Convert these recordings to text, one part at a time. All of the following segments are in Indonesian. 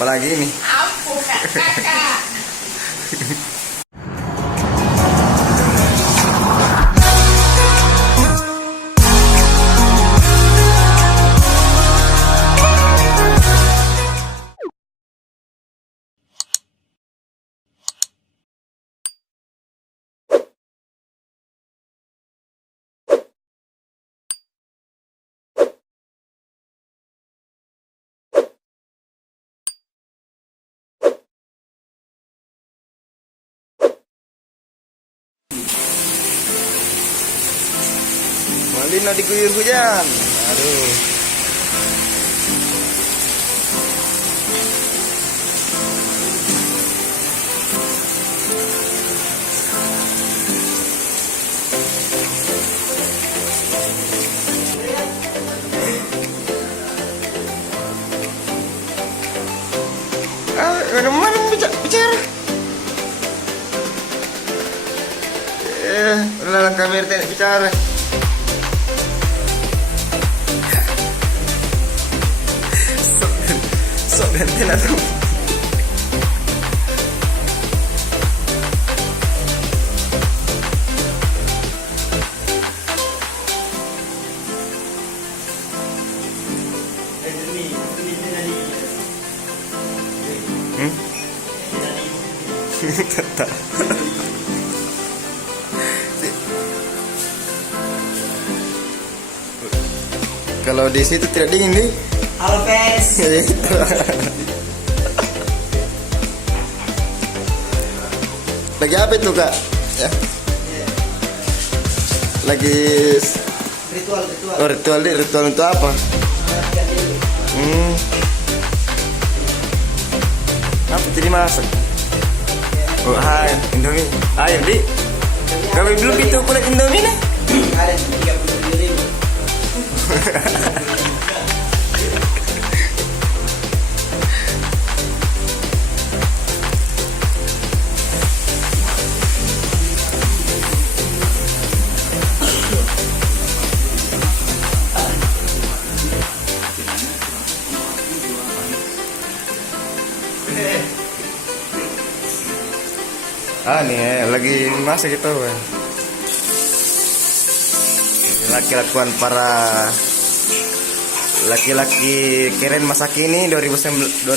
Apalagi ini. Ampun kakak. Malino diguyur hujan. Aduh. Mana bicara? Udah kamera tidak bicara. Sok ganti lalu. Tetap. Kalau di situ tidak dingin nih. Halo guys. Lagi apa itu kak? Ya. Lagi Ritual. oh, ritual untuk apa? Apa jadi masak? Oh hai Indomie. Ayo di. Kami belum itu kulit Indomie nih. Ada 37.000. Nih lagi masak gitu. Laki-lakuan para laki-laki keren masa kini 2019.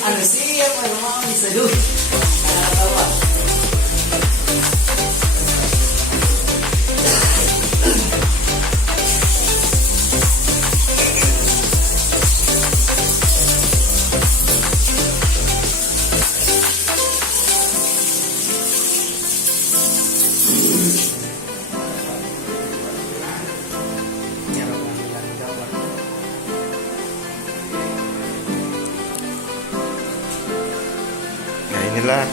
Ano siapa yang mau bisa dulu? Karena tahu. Nah inilah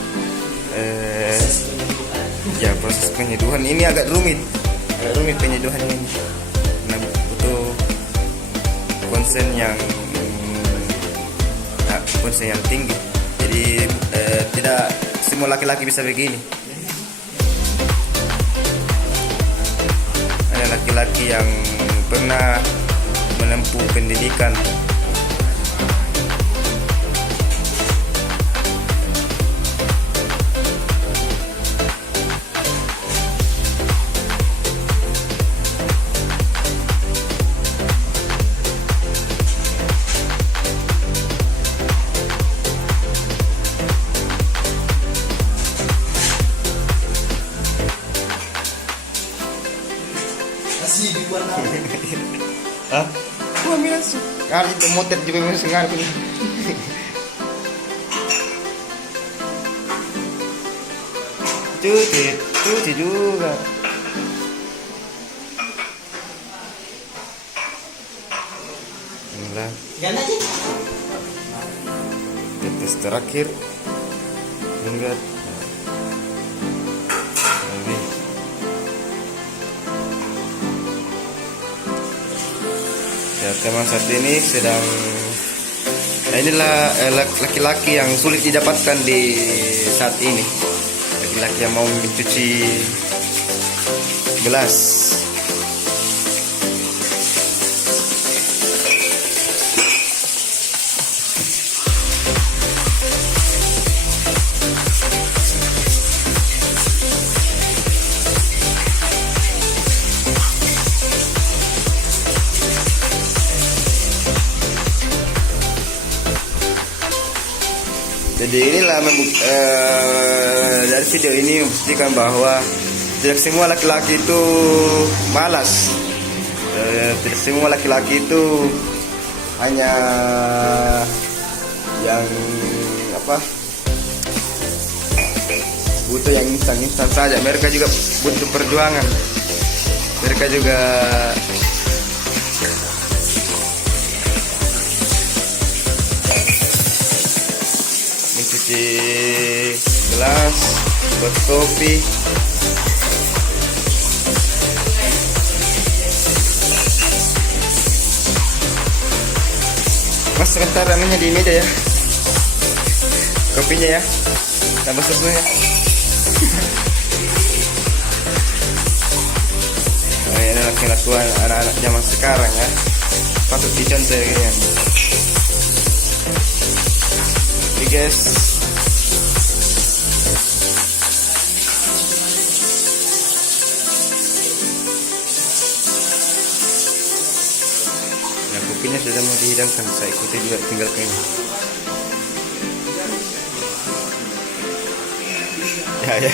ya proses penyeduhan ini agak rumit penyeduhan ini. Nah, butuh konsen yang tinggi. Jadi tidak semua laki-laki bisa begini. Ada laki-laki yang pernah menempuh pendidikan. Masih dibuat apa? Hah? Gua ambil langsung. Kali itu motor juga yang sengar pun. Cuci juga. Inilah Jangan aja. tetes terakhir hingga ini. Ya teman satu ini sedang inilah laki-laki yang sulit didapatkan di saat ini, laki-laki yang mau mencuci gelas. Jadi inilah dari video ini membuktikan bahwa tidak semua laki-laki itu malas. Tidak semua laki-laki itu hanya yang butuh yang instan-instan saja. Mereka juga butuh perjuangan. Mereka juga mencuci gelas, buat kopi. Mas, sebentar anunya di ini aja ya, kopinya ya, tambah susunya. Nah, ini lakukan anak-anak zaman sekarang ya, patut dicontoh ya. Oke guys, nah kopinya sudah mau dihidangkan, saya ikuti juga, tinggalkan ini. Ya.